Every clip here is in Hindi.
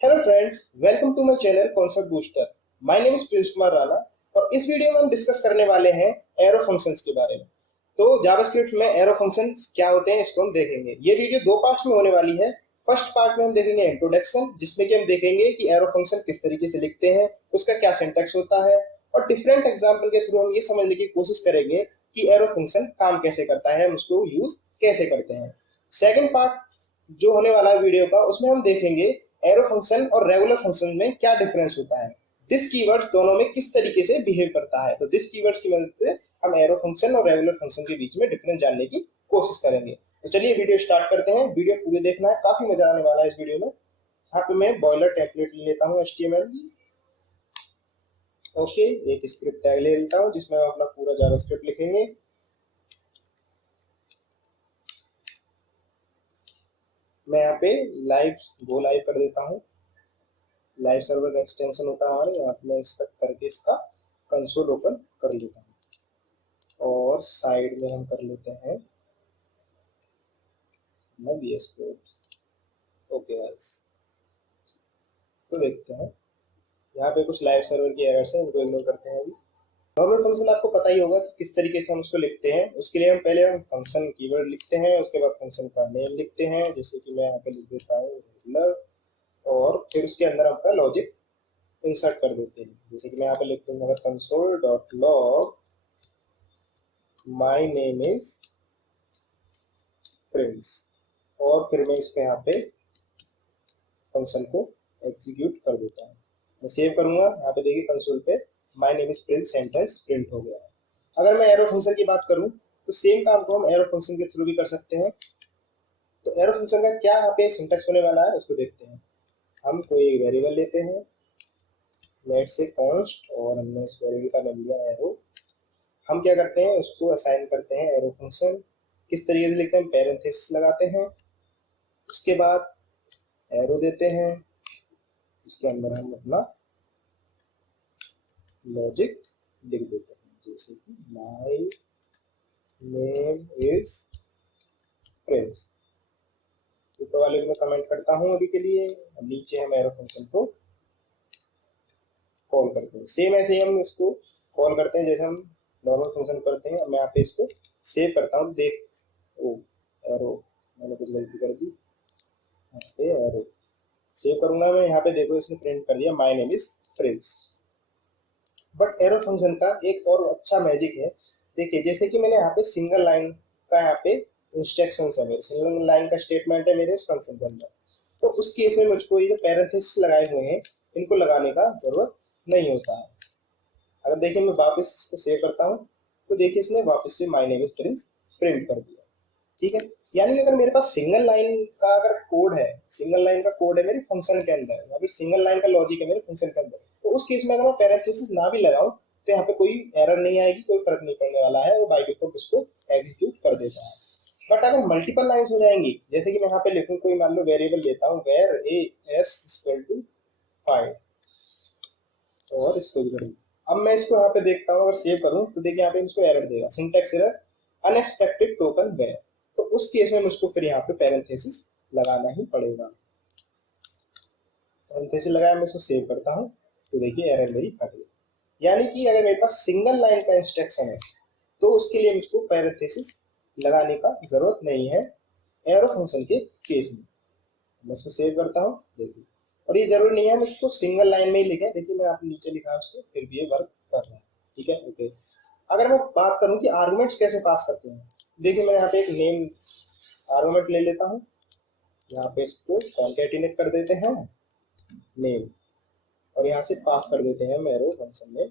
Hello friends, welcome to my channel concept booster. My name is Prince Kumar Rana और इस वीडियो में हम डिस्कस करने वाले हैं एरो फंक्शंस के बारे में। तो जावास्क्रिप्ट में एरो फंक्शंस क्या होते हैं इसको हम देखेंगे। ये वीडियो दो पार्ट्स में होने वाली है। फर्स्ट पार्ट में हम देखेंगे इंट्रोडक्शन, जिसमें कि हम देखेंगे कि एरो फंक्शन किस तरीके से लिखते हैं, उसका क्या सिंटैक्स होता है, और डिफरेंट एग्जाम्पल के थ्रू हम ये समझने की कोशिश करेंगे कि एरो फंक्शन काम कैसे करता है, हम उसको यूज कैसे करते हैं। सेकेंड पार्ट जो होने वाला है वीडियो का, उसमें हम देखेंगे एरो फंक्शन और रेगुलर फंक्शन में क्या डिफरेंस होता है, दिस कीवर्ड्स दोनों में किस तरीके से बिहेव करता है। तो दिस कीवर्ड्स की मदद से हम एरो फंक्शन और रेगुलर फंक्शन के बीच में डिफरेंस जानने की कोशिश करेंगे। तो चलिए वीडियो स्टार्ट करते हैं। वीडियो पूरी देखना है, काफी मजा आने वाला है इस वीडियो में। यहाँ पे मैं बॉयलर टेम्पलेट ले लेता हूँ HTML की। ओके, एक स्क्रिप्ट टैग ले लेता हूँ जिसमें हम अपना पूरा जावास्क्रिप्ट लिखेंगे। मैं यहाँ पे गो लाइव कर देता हूँ। लाइव सर्वर का एक्सटेंशन होता है हमारे यहाँ पे। मैं एक्सपेक्ट करके इसका कंसोल ओपन कर लेता हूँ और साइड में हम कर लेते हैं VS कोड। ओके गाइस, तो देखते हैं यहाँ पे कुछ लाइव सर्वर की एरर्स हैं, उनको इग्नोर करते हैं। अभी नॉर्मल फंक्शन आपको पता ही होगा कि किस तरीके से हम उसको लिखते हैं। उसके लिए हम पहले फंक्शन कीवर्ड लिखते हैं, उसके बाद फंक्शन का नेम लिखते हैं, जैसे कि मैं यहाँ पे लिख देता हूँ रेगुलर, और फिर उसके अंदर आपका लॉजिक इंसर्ट कर देते हैं। जैसे कि मैं यहाँ पे लिख दूंगा console dot log my name is Prince, और फिर मैं इसको यहाँ पे फंक्शन को एग्जीक्यूट कर देता हूँ। मैं सेव करूंगा, यहाँ पे देखिए कंसोल पे my name is Prince sentence print हो गया है। अगर मैं एरो फंक्शन की बात करूं तो सेम काम को हम एरो फंक्शन के थ्रू भी कर सकते हैं। तो एरो फंक्शन का क्या यहाँ पे सिंटैक्स होने वाला है उसको देखते हैं। हम कोई वेरिएबल लेते हैं, लेट से कॉन्स्ट, और हमने उस वेरिएबल का नाम लिया एरो। हम क्या करते हैं, उसको असाइन करते हैं एरो फंक्शन। किस तरीके से लिखते हैं, पैरेंथेसिस लगाते हैं, उसके बाद एरो देते हैं, उसके अंदर हम अपना लॉजिक लिख देते हैं, जैसे कि माय नेम इज प्रिंस। ऊपर वाले को मैं कमेंट करता हूँ अभी के लिए। नीचे हम एरो फंक्शन को कॉल करते हैं। सेम ऐसे ही हम इसको कॉल करते हैं जैसे हम नॉर्मल फंक्शन करते हैं। मैं यहाँ पे इसको सेव करता हूँ। देख, ओ एरो, मैंने कुछ गलती कर दी। यहाँ पे एरो सेव करूंगा मैं, यहाँ पे देखो इसने प्रिंट कर दिया my name is Prince. But arrow function का एक और अच्छा मैजिक है। देखिए, जैसे कि मैंने यहाँ पे सिंगल लाइन का यहाँ पे इंस्ट्रक्शन है, मेरे सिंगल लाइन का स्टेटमेंट है मेरे इस फंक्शन के अंदर। तो उस केस में मुझको ये जो पैरेंथेसिस लगाए हुए हैं इनको लगाने का जरूरत नहीं होता है। अगर देखिए मैं वापस इसको सेव करता हूँ तो देखिए इसने वापस से my name is Prince print कर दिया। ठीक है, यानी कि अगर मेरे पास सिंगल लाइन का अगर कोड है, सिंगल लाइन का कोड है मेरे फंक्शन के अंदर, या फिर सिंगल लाइन का लॉजिक है मेरे फंक्शन के अंदर, तो उस केस में अगर मैं पैरेंथेसिस ना भी लगाऊं तो यहाँ पे कोई एरर नहीं आएगी, कोई फर्क नहीं पड़ने वाला है, वो बाय डिफॉल्ट उसको एग्जीक्यूट कर देता है। बट अगर मल्टीपल लाइंस हो जाएंगी, जैसे कि मैं यहाँ पे लिखूं, कोई मान लो वेरिएबल लेता हूँ var a s equal to 5 और इसको भी करूँ। अब मैं इसको यहाँ पे देखता हूँ, अगर सेव करूँ तो देखिए यहाँ पे मुझको एरर देगा, syntax error unexpected token var. तो उस केस में मुझको फिर यहाँ पे पैरेंथेसिस लगाना ही पड़ेगा। पैरेंथेसिस लगाया, मैं इसको सेव करता हूँ तो देखिए एरर मेरी हट गई। यानी कि अगर मेरे पास सिंगल लाइन का इंस्ट्रक्शन है तो उसके लिए मुझको पैरेंथेसिस लगाने का जरूरत नहीं है एरो फंक्शन के केस में। मैं इसको सेव करता हूँ, देखिए, और ये जरूरी नहीं है हम इसको सिंगल लाइन में ही लिखें। देखिए मैं आपको नीचे लिखा है उसको, फिर भी ये वर्क कर रहा है। ठीक है, ओके। अगर मैं बात करूं कि आर्गुमेंट्स कैसे पास करते हैं, देखिए मैं यहाँ पे एक नेम आर्गुमेंट ले लेता हूँ, यहाँ पे इसको कॉन्केटिनेट कर देते हैं नेम, और यहाँ से पास कर देते हैं एरो फंक्शन में।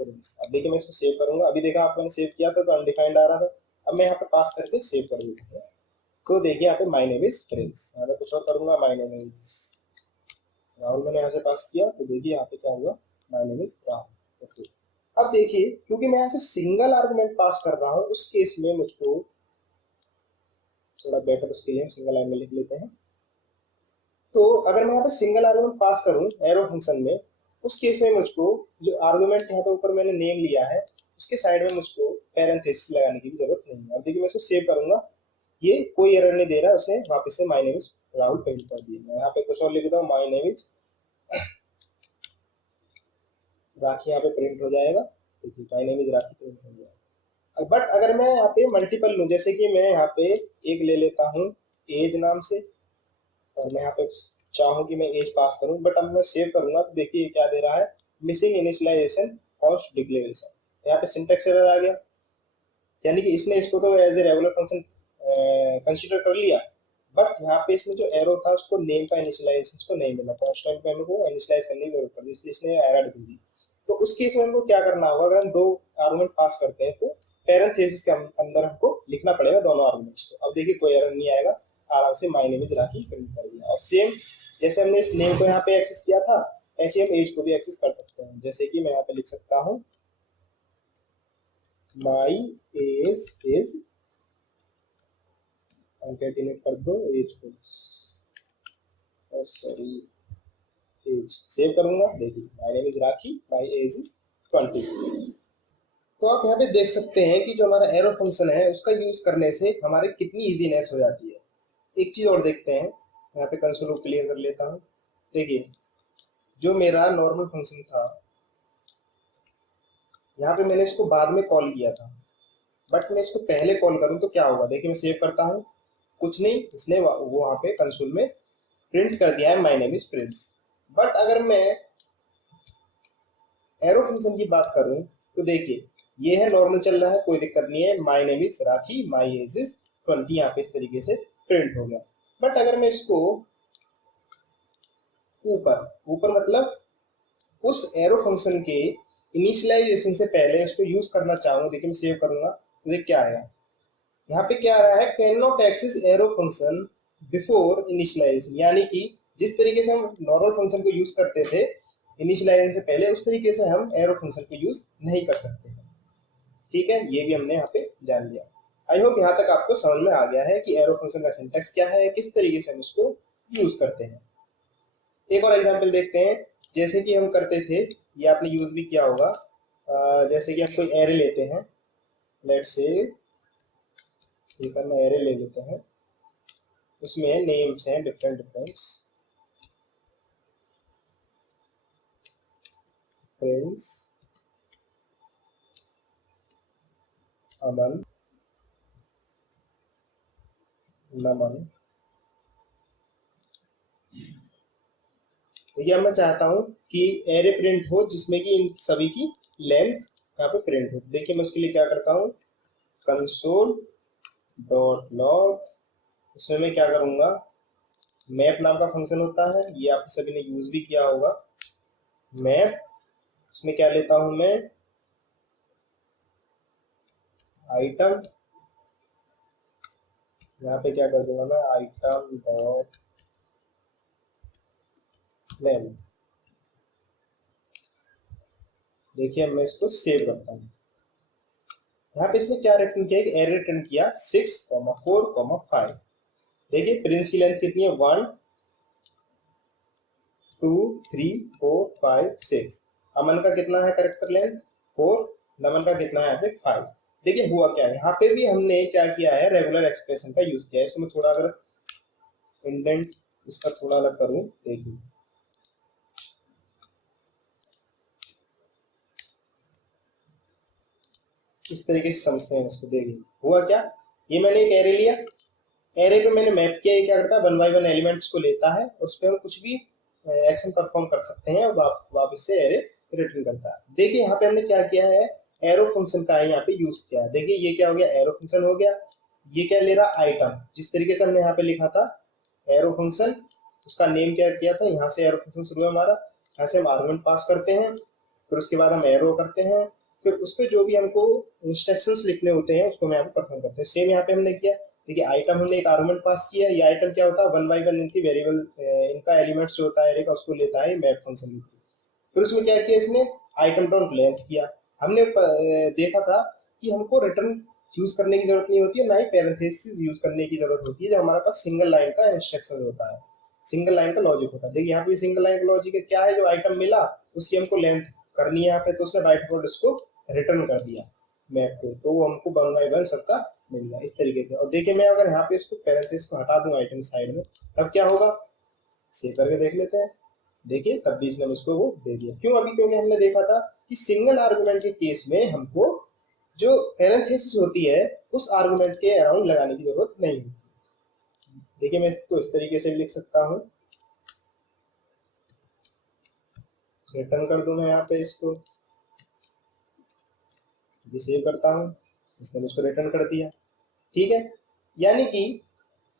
अब देखिए मैं इसको सेव करूंगा, अभी देखा आप मैंने सेव किया था तो अनडिफाइंड आ रहा था। अब मैं यहाँ पे पास करके सेव कर देता हूँ तो देखिए यहाँ पे माय नेम इज प्रिंस। यहाँ पे कुछ और करूंगा, माय नेम इज राहुल, मैंने यहाँ से पास किया तो देखिए यहाँ पे क्या हुआ, my name is Rahul. Okay, अब देखिए क्योंकि मैं यहाँ से सिंगल आर्गुमेंट पास कर रहा हूँ, उस केस में मुझको थोड़ा बेटर, उसके लिए सिंगल लाइन में लिख लेते हैं। तो अगर मैं यहाँ पे सिंगल आर्गुमेंट पास करूँ एरो फंक्शन में, उस केस में मुझको जो आर्गुमेंट यहाँ पे ऊपर मैंने नेम लिया है उसके साइड में मुझको पैरेंथेसिस लगाने की भी जरूरत नहीं है। अब देखिए मैं इसको सेव करूंगा, ये कोई एरर नहीं दे रहा, उसने वापस से my name is Rahul print कर दिया। मैं यहाँ पे कुछ और लिख दूँ, माय नेम इज राखी, यहाँ पे प्रिंट हो जाएगा। देखिए my name is rakhi print हो जाएगा। बट अगर मैं यहाँ पे मल्टीपल लूँ, जैसे कि मैं यहाँ पे एक ले लेता हूँ एज नाम से, और मैं यहाँ पे चाहूँ कि मैं एज पास करूँ, बट अब मैं सेव करूंगा तो देखिए क्या दे रहा है, मिसिंग इनिशियलाइजेशन कॉस्ट डिक्लेरेशन। यहाँ पे सिंटेक्स एरर आ गया, यानी कि इसने इसको तो as a regular function consider कर लिया, बट यहाँ पे इसमें जो एरो था उसको नेम का इनिशियलाइजेशन को नहीं मिला, कांस्टेंट पे हमको इनिशियलाइज करने की जरूरत पड़ी, इसलिए इसने एरर दिख दी। तो उस केस में हमको क्या करना होगा, अगर हम दो आर्गुमेंट पास करते हैं तो पैरेंथेसिस के अंदर हमको लिखना पड़ेगा दोनों आर्गुमेंट्स को। अब देखिए कोई एरर नहीं आएगा, आराम से my name is rakhi print कर दिया। और सेम जैसे हमने इस नेम को यहाँ पे एक्सेस किया था, ऐसे हम एज को भी एक्सेस कर सकते हैं। जैसे कि मैं यहाँ पे लिख सकता हूँ माई एज इज, कंकैटिनेट कर दो एज को, सॉरी एज सेव करूंगा। देखिए my name is rakhi, my age is 20। तो आप यहाँ पे देख सकते हैं कि जो हमारा एरो फंक्शन है उसका यूज करने से हमारे कितनी इजीनेस हो जाती है। एक चीज और देखते हैं, यहाँ पे कंसोल को क्लियर कर लेता हूँ। देखिए जो मेरा नॉर्मल फंक्शन था, यहाँ पे मैंने इसको बाद में कॉल किया था, बट मैं इसको पहले कॉल करूँ तो क्या होगा। देखिए मैं सेव करता हूँ, कुछ नहीं, इसने वो वहाँ पे कंसोल में प्रिंट कर दिया है my name is Prince. But अगर मैं एरो फंक्शन की बात करूं तो देखिए ये है नॉर्मल चल रहा है, कोई दिक्कत नहीं है, my name is rakhi, my age is 20, यहाँ पे इस तरीके से प्रिंट हो गया। बट अगर मैं इसको ऊपर ऊपर मतलब उस एरो फंक्शन के इनिशियलाइजेशन से पहले उसको यूज करना चाहूँ, देखिए मैं सेव करूंगा तो देखिए क्या आएगा, यहाँ पे क्या आ रहा है, cannot access arrow function before initialization, यानी कि जिस तरीके से हम नॉर्मल फंक्शन को यूज करते थे इनिशियलाइजेशन से पहले, उस तरीके से हम एरो फंक्शन को यूज नहीं कर सकते हैं। ठीक है, ये भी हमने यहाँ पे जान लिया। आई होप यहाँ तक आपको समझ में आ गया है कि एरो फंक्शन का सिंटैक्स क्या है, किस तरीके से हम उसको यूज करते हैं। एक और एग्जांपल देखते हैं, जैसे कि हम करते थे, ये आपने यूज भी किया होगा, जैसे कि हम कोई एरे लेते हैं, लेट्स से ठीक है, मैं एरे ले लेते हैं, उसमें नेम्स हैं डिफरेंट डिफरेंट, फ्रेंड्स, अमन, नमन। तो ये मैं चाहता हूँ कि एरे प्रिंट हो जिसमें कि इन सभी की लेंथ यहाँ पे प्रिंट हो। देखिए मैं उसके लिए क्या करता हूँ, कंसोल डॉट लॉग, उसमें मैं क्या करूँगा, मैप नाम का फंक्शन होता है, ये आप सभी ने यूज भी किया होगा, मैप, उसमें क्या लेता हूँ मैं, आइटम, यहाँ पे क्या कर दूंगा मैं, आइटम डॉट लेंथ। देखिए मैं इसको सेव करता हूँ। यहाँ पे इसने क्या रिटर्न किया, एक एरे रिटर्न किया 6,4,5। देखिए प्रिंस की लेंथ कितनी है, 1 2 3 4 5 6। अमन का कितना है करेक्टर लेंथ 4, नमन का कितना है यहाँ पे 5। देखिए हुआ क्या है, यहाँ पे भी हमने क्या किया है, रेगुलर एक्सप्रेशन का यूज किया है। इसको मैं थोड़ा अगर इंडेंट इसका थोड़ा अलग करूं, देखिए इस तरीके से समझते हैं इसको। देखिए हुआ क्या, ये मैंने एक एरे लिया, एरे पे मैंने मैप किया, ये क्या करता है 1 बाय 1 एलिमेंट्स को लेता है, उस पर हम कुछ भी एक्शन परफॉर्म कर सकते हैं और वापस से एरे रिटर्न करता है। देखिए यहाँ पे हमने क्या किया है, एरो फंक्शन का है यहाँ पे यूज किया है। देखिए ये क्या हो गया, एरो फंक्शन हो गया। ये क्या ले रहा, आइटम, जिस तरीके से हमने यहाँ पे लिखा था एरो फंक्शन, उसका नेम क्या किया था, यहाँ से एरो फंक्शन शुरू है हमारा, यहाँ से हम आर्गुमेंट पास करते हैं, फिर उसके बाद हम एरो करते हैं, फिर उस पर जो भी हमको इंस्ट्रक्शंस लिखने होते हैं उसको हम यहाँ पे परफॉर्म करते हैं। सेम यहाँ पे हमने किया, देखिए आइटम हमने एक आर्गुमेंट पास किया, ये आइटम क्या होता है 1 बाय 1 इनकी वेरिएबल, इनका एलिमेंट्स जो होता है एरे का उसको लेता है मैप फंक्शन। फिर उसमें क्या किया इसने, आइटम डॉट लेंथ किया। हमने देखा था कि हमको रिटर्न यूज करने की जरूरत नहीं होती है, ना ही पैरेंथेसिस यूज करने की जरूरत होती है, जब हमारे पास सिंगल लाइन का इंस्ट्रक्शन होता है, सिंगल लाइन का लॉजिक होता है। देखिए यहाँ पे सिंगल लाइन का लॉजिक क्या है, जो आइटम मिला उसकी हमको लेंथ करनी है यहाँ पे, तो उसने बाय डिफॉल्ट इसको रिटर्न कर दिया मैप को, तो वो हमको 1 बाय 1 सबका मिल गया इस तरीके से। और देखिए मैं अगर यहाँ पे इसको पैरेंथेसिस को हटा दूं आइटम साइड में, तब क्या होगा, सेव करके देख लेते हैं। देखिए तब भी इसने मुझको वो दे दिया। क्यों? अभी क्योंकि हमने देखा था कि सिंगल आर्गुमेंट के केस में हमको जो पैरेंथेसिस होती है उस आर्गुमेंट के अराउंड लगाने की जरूरत नहीं होती। देखिए मैं इसको इस तरीके से लिख सकता हूँ, रिटर्न कर दूं मैं यहाँ पे इसको, ये सेव करता हूँ, इसने मुझको रिटर्न कर दिया। ठीक है, यानी कि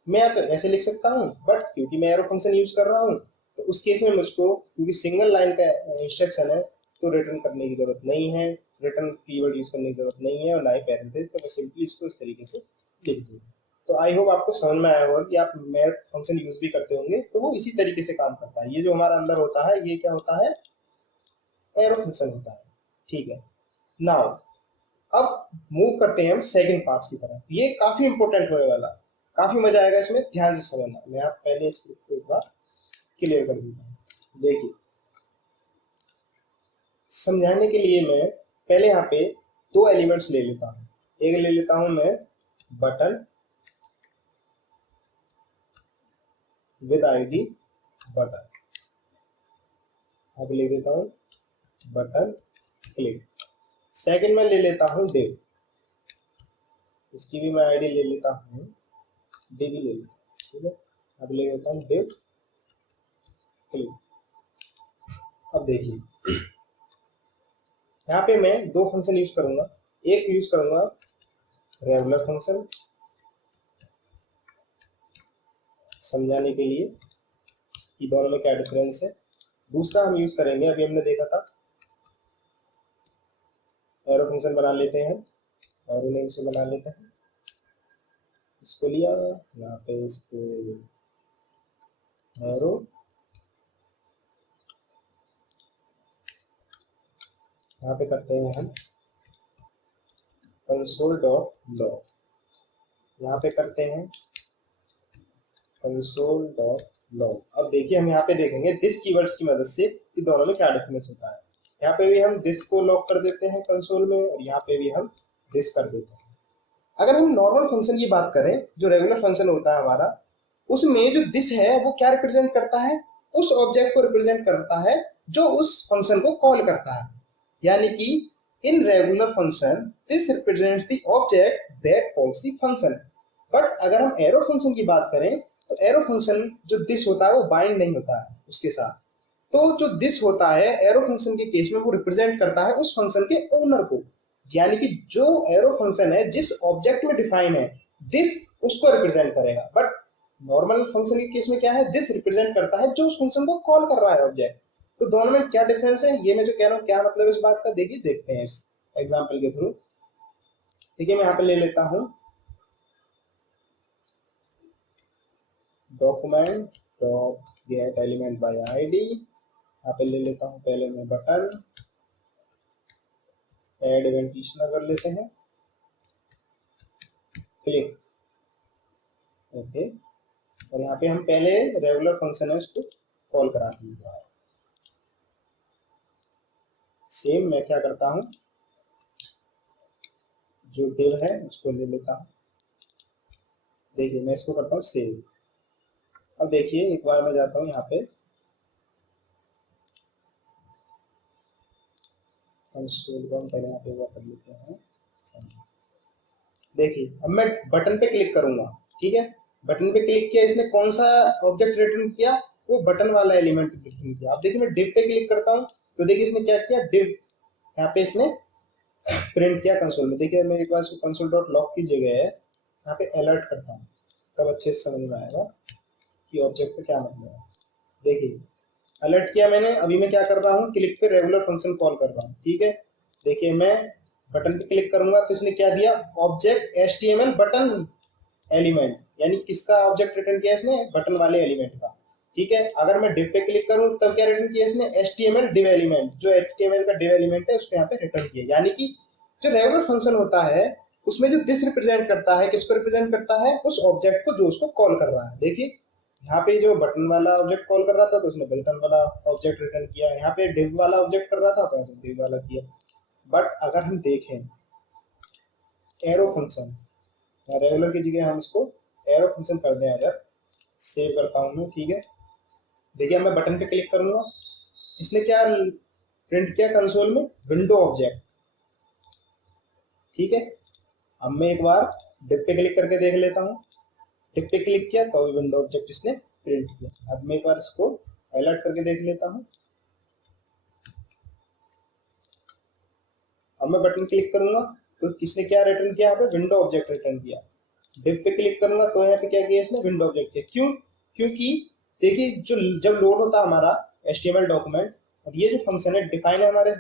मैं या तो ऐसे लिख सकता हूँ, बट क्योंकि मैं एरो फंक्शन यूज कर रहा हूँ तो उस केस में मुझको, क्योंकि सिंगल लाइन का इंस्ट्रक्शन है, तो रिटर्न करने की जरूरत नहीं है, रिटर्न कीवर्ड यूज करने की जरूरत नहीं है और ना ही पैरेंथेसिस, तो मैं सिंपली इसको इस तरीके से लिख दूँ। तो आई होप आपको समझ में आया होगा कि आप मैथ फंक्शन यूज भी करते होंगे तो वो इसी तरीके से काम करता है। ये जो हमारा अंदर होता है ये क्या होता है, एरो फंक्शन होता है। ठीक है, नाउ अब मूव करते हैं हम सेकंड पार्ट की तरफ। ये काफी इंपॉर्टेंट होने वाला, काफी मजा आएगा इसमें, ध्यान से समझना। मैं आप पहले इसको एक बार क्लियर कर देता हूँ। देखिए समझाने के लिए मैं पहले यहाँ पे दो एलिमेंट्स ले लेता हूँ। एक ले लेता हूँ मैं बटन विद आईडी बटन, अब ले लेता हूँ बटन क्लिक। सेकंड में ले लेता हूँ डिव, इसकी भी मैं आईडी ले लेता हूँ, डिव ले लेता हूँ। ठीक है, अब ले लेता हूँ डिव क्लिक। अब देखिए यहाँ पे मैं दो फंक्शन यूज करूंगा। एक यूज करूंगा रेगुलर फंक्शन समझाने के लिए कि दोनों में क्या डिफरेंस है। दूसरा हम यूज करेंगे, अभी हमने देखा था एरो फंक्शन बना लेते हैं, एरो नेम से बना लेते हैं, इसको लिया यहाँ पे, इसको एरो, यहाँ पे करते हैं हम कंसोल डॉट लॉग, यहाँ पे करते हैं कंसोल डॉट लॉग। अब देखिए हम यहाँ पे देखेंगे दिस कीवर्ड्स की मदद से कि दोनों में क्या डिफरेंस होता है। यहाँ पे भी हम दिस को लॉक कर देते हैं कंसोल में और यहाँ पे भी हम दिस कर देते हैं। अगर हम नॉर्मल फंक्शन की बात करें, जो रेगुलर फंक्शन होता है हमारा, उसमें जो दिस है वो क्या रिप्रेजेंट करता है, उस ऑब्जेक्ट को रिप्रेजेंट करता है जो उस फंक्शन को कॉल करता है। यानी कि in regular function this represents the object that calls the function. But अगर हम एरो फंक्शन की बात करें तो एरो फंक्शन जो दिस होता है वो बाइंड नहीं होता है उसके साथ। तो जो दिस होता है एरो फंक्शन के केस में वो रिप्रेजेंट करता है उस फंक्शन के ओनर को। यानी कि जो एरो फंक्शन है जिस ऑब्जेक्ट में डिफाइन है दिस उसको रिप्रेजेंट करेगा। बट नॉर्मल फंक्शन के केस में क्या है, दिस रिप्रेजेंट करता है जो उस फंक्शन को कॉल कर रहा है ऑब्जेक्ट। तो दोनों में क्या डिफरेंस है, ये मैं जो कह रहा हूँ क्या मतलब इस बात का, देखिए देखते हैं इस एग्जाम्पल के थ्रू। देखिए मैं यहाँ पे ले लेता हूँ document dot gate element by ID, यहाँ पे ले लेता हूँ पहले मैं बटन, ऐड इवेंट लिस्टनर कर लेते हैं, क्लिक, ओके। और यहाँ पे हम पहले रेगुलर फंक्शन है उसको कॉल करा देंगे। सेम मैं क्या करता हूँ, जो डिव है उसको ले लेता हूँ। देखिए मैं इसको करता हूँ सेव। अब देखिए एक बार मैं जाता हूँ यहाँ पे कंसोल को, हम पहले यहाँ पे वो कर लेते हैं। देखिए अब मैं बटन पे क्लिक करूंगा, ठीक है, बटन पे क्लिक किया, इसने कौन सा ऑब्जेक्ट रिटर्न किया, वो बटन वाला एलिमेंट रिटर्न किया। अब देखिए मैं डिव पे क्लिक करता हूँ तो देखिए इसने क्या किया, डिव यहाँ पे इसने प्रिंट किया कंसोल में। देखिए मैं एक बार कंसोल डॉट लॉग की जगह है यहाँ पे अलर्ट करता हूँ, तब अच्छे से समझ में आएगा कि ऑब्जेक्ट का क्या मतलब है। देखिए अलर्ट किया मैंने, अभी मैं क्या कर रहा हूँ, क्लिक पे रेगुलर फंक्शन कॉल कर रहा हूँ। ठीक है, देखिए मैं बटन पे क्लिक करूंगा तो इसने क्या दिया, ऑब्जेक्ट HTML बटन एलिमेंट, यानी किसका ऑब्जेक्ट रिटर्न किया इसने, बटन वाले एलिमेंट का। ठीक है, अगर मैं डिव पे क्लिक करूं तब क्या रिटर्न किया इसने, HTML डिव एलिमेंट, जो HTML का डिव एलिमेंट है उसको यहाँ पे रिटर्न किया। यानी कि जो रेगुलर फंक्शन होता है उसमें जो दिस रिप्रेजेंट करता है, किसको रिप्रेजेंट करता है, उस ऑब्जेक्ट को जो उसको कॉल कर रहा है। देखिए यहाँ पे जो बटन वाला ऑब्जेक्ट कॉल कर रहा था तो उसने बटन वाला ऑब्जेक्ट रिटर्न किया, यहाँ पे डिव वाला ऑब्जेक्ट कर रहा था तो उसने डिव वाला किया। बट अगर हम देखें एरो फंक्शन, रेगुलर की जगह हम इसको एरो फंक्शन कर दें, अगर सेव करता हूँ मैं, ठीक है। देखिए मैं बटन पे क्लिक करूंगा, इसने क्या प्रिंट किया कंसोल में, विंडो ऑब्जेक्ट, ठीक है। अब मैं एक बार डिप पे क्लिक करके देख लेता हूँ, डिप पे क्लिक किया तो विंडो ऑब्जेक्ट इसने प्रिंट किया। अब मैं एक बार इसको हाईलाइट करके देख लेता हूँ, अब मैं बटन क्लिक करूंगा तो किसने क्या रिटर्न किया, यहाँ पे विंडो ऑब्जेक्ट रिटर्न किया। डिप पे क्लिक करूंगा तो यहाँ पे क्या किया इसने, विंडो ऑब्जेक्ट किया। क्यों? क्योंकि देखिए जो जब लोड होता है हमारा HTML डॉक्यूमेंट, और ये जो फंक्शन है डिफाइन है हमारे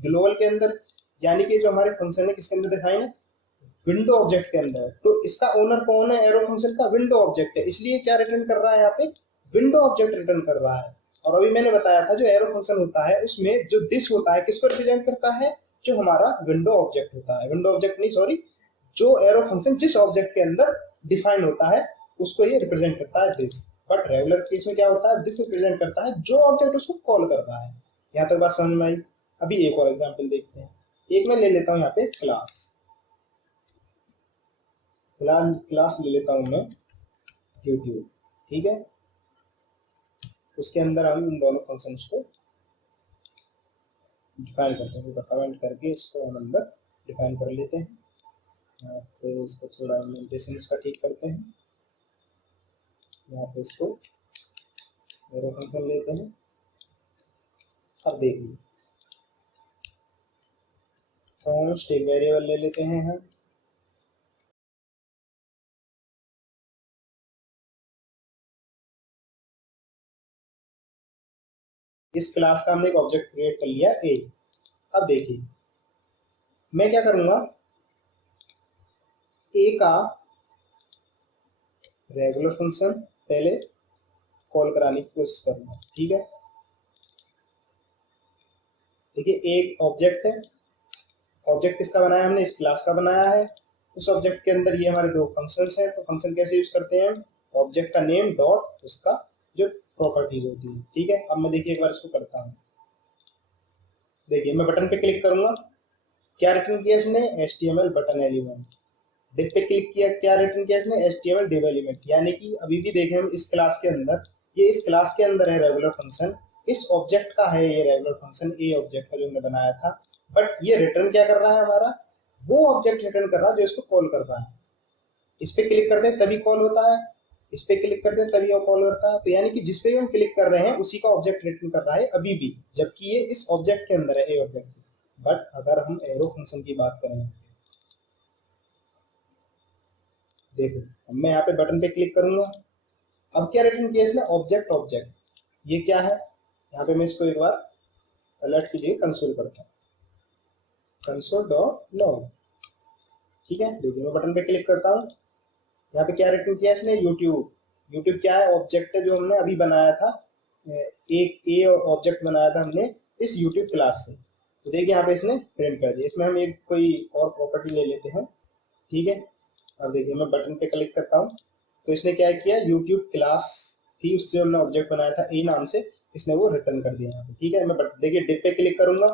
ग्लोबल के अंदर, यानी कि जो हमारे फंक्शन है किसके अंदर डिफाइन है, विंडो ऑब्जेक्ट के अंदर। तो इसका ओनर कौन है, एरो फंक्शन का विंडो ऑब्जेक्ट है, इसलिए क्या रिटर्न कर रहा है यहाँ पे, विंडो ऑब्जेक्ट रिटर्न कर रहा है। और अभी मैंने बताया था जो एरो फंक्शन होता है उसमें जो दिस होता है किसको रिप्रेजेंट करता है, जो हमारा विंडो ऑब्जेक्ट होता है, विंडो ऑब्जेक्ट नहीं सॉरी, जो एरो फंक्शन जिस ऑब्जेक्ट के अंदर डिफाइन होता है उसको ये रिप्रेजेंट करता है दिस। बट रेगुलर केस में क्या होता है, दिस रिप्रेजेंट करता है जो ऑब्जेक्ट उसको कॉल कर रहा है। यहाँ तक बात समझ में आई। अभी एक और एग्जांपल देखते हैं, एक मैं ले लेता हूँ यहाँ पे क्लास, फिलहाल क्लास ले लेता हूँ मैं यूट्यूब, ठीक है। उसके अंदर हम इन दोनों फंक्शंस को डिफाइन करते हैं, कमेंट करके इसको हम अंदर डिफाइन कर लेते हैं। फिर इसको थोड़ा ओरिएंटेशन इसका ठीक करते हैं, यहाँ पे इसको एरो फंक्शन लेते हैं। अब देखिए कॉन्स्ट एक वेरिएबल ले लेते हैं हम, इस क्लास का हमने एक ऑब्जेक्ट क्रिएट कर लिया ए। अब देखिए मैं क्या करूंगा, ए का रेगुलर फंक्शन पहले कॉल कराने की कोशिश करूंगा, ठीक है। देखिए एक ऑब्जेक्ट है, ऑब्जेक्ट किसका बनाया हमने, इस क्लास का बनाया है। उस ऑब्जेक्ट के अंदर ये हमारे दो फंक्शंस हैं, तो फंक्शन कैसे यूज करते हैं, ऑब्जेक्ट का नेम डॉट उसका जो प्रॉपर्टीज होती है, ठीक है। अब मैं देखिए एक बार इसको करता हूँ, देखिए मैं बटन पे क्लिक करूंगा, क्या रिटर्न किया इसने, HTML बटन एलिमेंट। डिप पे क्लिक किया, क्या रिटर्न किया इसने, HTML डिव एलिमेंट। यानी कि अभी भी देखें हम इस क्लास के अंदर, ये इस क्लास के अंदर है रेगुलर फंक्शन, इस ऑब्जेक्ट का है ये रेगुलर फंक्शन, ए ऑब्जेक्ट का जो हमने बनाया था। बट ये रिटर्न क्या कर रहा है हमारा, वो ऑब्जेक्ट रिटर्न कर रहा है जो इसको कॉल कर रहा है। इस पे क्लिक करते हैं तभी कॉल होता है, इस पे क्लिक करते हैं तभी वो कॉल करता है। तो यानी कि जिस पे भी हम क्लिक कर रहे हैं उसी का ऑब्जेक्ट रिटर्न कर रहा है अभी भी, जबकि ये इस ऑब्जेक्ट के अंदर है, ए ऑब्जेक्ट। बट अगर हम एरो फंक्शन की बात करें, देखो अब मैं यहाँ पे बटन पे क्लिक करूंगा, अब क्या रिटर्न किया इसने, ऑब्जेक्ट ऑब्जेक्ट। ये क्या है, यहाँ पे मैं इसको एक बार अलर्ट कीजिए, कंसोल करता हूँ, कंसोल डॉट लॉग, ठीक है। देखिए मैं बटन पे क्लिक करता हूँ, यहाँ पे क्या रिटर्न किया इसने, यूट्यूब। यूट्यूब क्या है, ऑब्जेक्ट है जो हमने अभी बनाया था, एक ए ऑब्जेक्ट बनाया था हमने इस यूट्यूब क्लास से। तो देखिए यहाँ पे इसने प्रिंट कर दिया। इसमें हम एक कोई और प्रॉपर्टी ले लेते हैं, ठीक है। अब देखिए मैं बटन पे क्लिक करता हूँ तो इसने क्या किया, यूट्यूब क्लास थी उससे हमने ऑब्जेक्ट बनाया था ए नाम से, इसने वो रिटर्न कर दिया यहाँ पे, ठीक है। मैं देखिए डिप पे क्लिक करूंगा,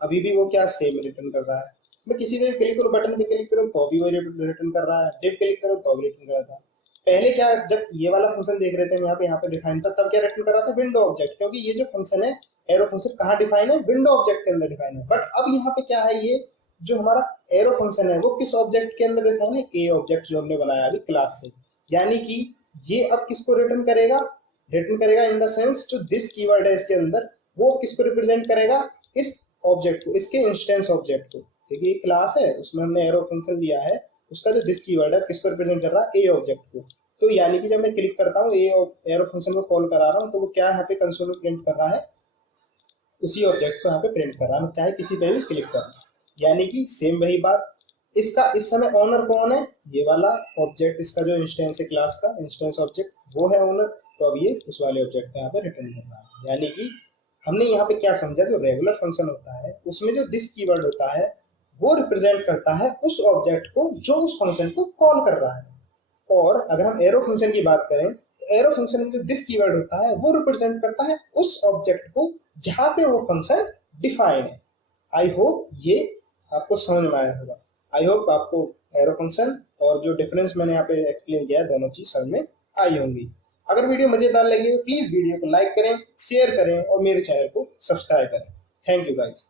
अभी भी वो क्या सेम रिटर्न कर रहा है। मैं किसी पे क्लिक करूँ, बटन पे क्लिक करूँ तो भी वो रिटर्न कर रहा है, डिप क्लिक करूँ तो भी रिटर्न कर रहा था। पहले क्या, जब ये वाला फंक्शन देख रहे थे यहाँ पे डिफाइन था, तब क्या रिटर्न कर रहा था, विंडो ऑब्जेक्ट। क्योंकि ये जो फंक्शन है एरो फंक्शन कहाँ डिफाइन है, विंडो ऑब्जेक्ट के अंदर डिफाइन है। बट अब यहाँ पे क्या है, ये जो हमारा एरो फंक्शन है वो किस ऑब्जेक्ट के अंदर डिफाइन है, ए ऑब्जेक्ट जो हमने बनाया अभी क्लास से। यानी कि ये अब किसको रिटर्न करेगा, रिटर्न करेगा इन द सेंस जो दिस कीवर्ड है इसके अंदर, वो किसको रिप्रेजेंट करेगा, इस ऑब्जेक्ट को, इसके इंस्टेंस ऑब्जेक्ट को। देखिए क्लास है उसमें हमने एरो फंक्शन लिया है, उसका जो दिस कीवर्ड है किसको रिप्रेजेंट कर रहा है, ए ऑब्जेक्ट को। तो यानी कि जब मैं क्लिक करता हूँ ए एरो फंक्शन को कॉल करा रहा हूँ तो वो क्या यहाँ पे कंसोल में प्रिंट कर रहा है, उसी ऑब्जेक्ट को यहाँ पे प्रिंट कर रहा है, मैं चाहे किसी पे भी क्लिक करूँ। यानी कि सेम वही बात, इसका इस समय ओनर कौन है, ये वाला ऑब्जेक्ट, इसका जो इंस्टेंस है क्लास का इंस्टेंस ऑब्जेक्ट वो है ओनर। तो अब ये उस वाले ऑब्जेक्ट को यहाँ पे रिटर्न कर रहा है। यानी कि हमने यहाँ पे क्या समझा, जो रेगुलर फंक्शन होता है उसमें जो दिस कीवर्ड होता है वो रिप्रेजेंट करता है उस ऑब्जेक्ट को जो उस फंक्शन को कॉल कर रहा है। और अगर हम एरो फंक्शन की बात करें तो एरो फंक्शन में जो दिस कीवर्ड होता है वो रिप्रेजेंट करता है उस ऑब्जेक्ट को जहां पे वो फंक्शन डिफाइन है। आई होप ये आपको समझ में आया होगा। आई होप आपको एरो फंक्शन और जो डिफरेंस मैंने यहाँ पे एक्सप्लेन किया है दोनों चीज समझ में आई होंगी। अगर वीडियो मजेदार लगी तो प्लीज वीडियो को लाइक करें, शेयर करें और मेरे चैनल को सब्सक्राइब करें। Thank you guys.